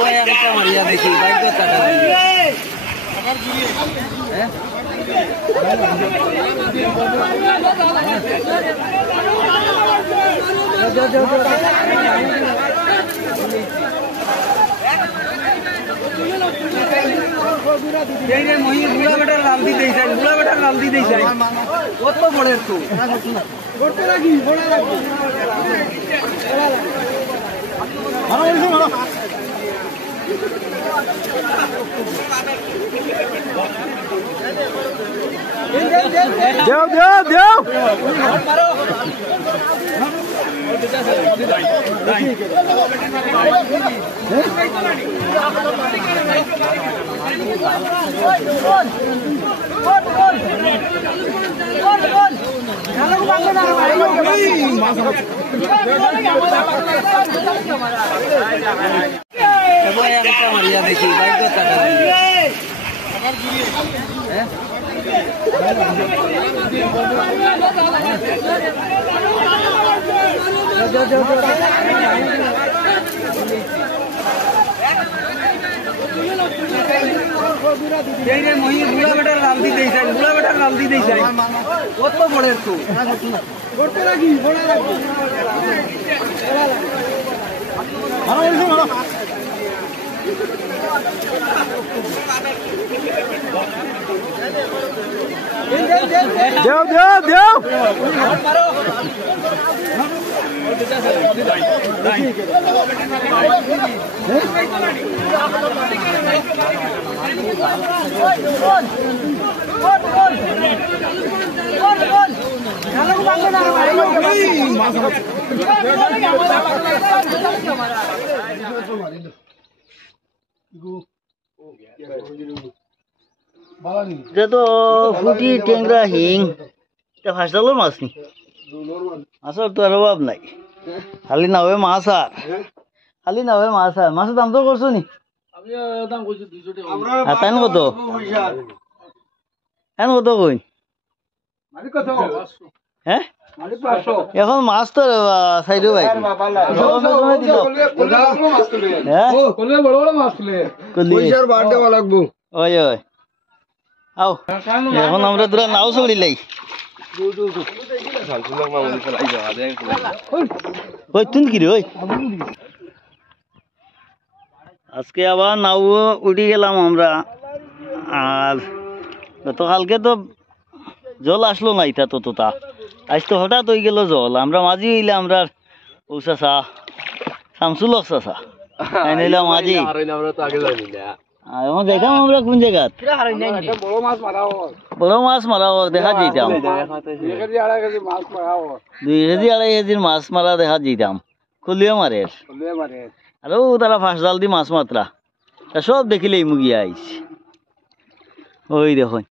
মারিয়া দেখি বাইক টাকা বুড়া বেটার লাল দিতে চাই বুড়া বেটার লাল দিতে চাই কত পড়ে তো করতে রাখি বড় রাখি দেও দেও দেও মারিয়া দেখি বাইক টাকা বুড়া বেটার লাল দিতে চাই বুড়া বেটার লাল দিতে চাই কত পড়ে তো করতে রাখি বড় রাখি দেও দেও দেও তো ফুটি টেংরা হিং ফাঁসডালোর মাছ নি মাছের তো আর অভাব নাই খালি না হবে মাছ আর খালি না হবে মাছ আর মাছের দাম তো করছো নি তাই কত এখন কত কই হ্যাঁ এখন মাছ তো চাইড ভাই ওই ওই আও এখন আমরা তোরা নাও চড়ি লাই ওই তুই কি রে ওই আজকে আবার নাও উঠে গেলাম আমরা আর গতকালকে তো জল আসলো না ইটা তো তা আজ তো হঠাৎ হয়ে গেল জল আমরা মাঝি হইলে আমরা ও চাষা শামসুল চাষা নিলাম মাঝি এখন যাইতাম আমরা কোন জায়গা বড় মাছ মারা দেখা যেতাম 2-2.5 কেজির মাছ মারা দেখা যেতাম খুলিও মারে আর তারা ফাঁস জাল দি মাছ মাত্রা সব দেখিলেই মুগিয়া আইস ওই দেখুন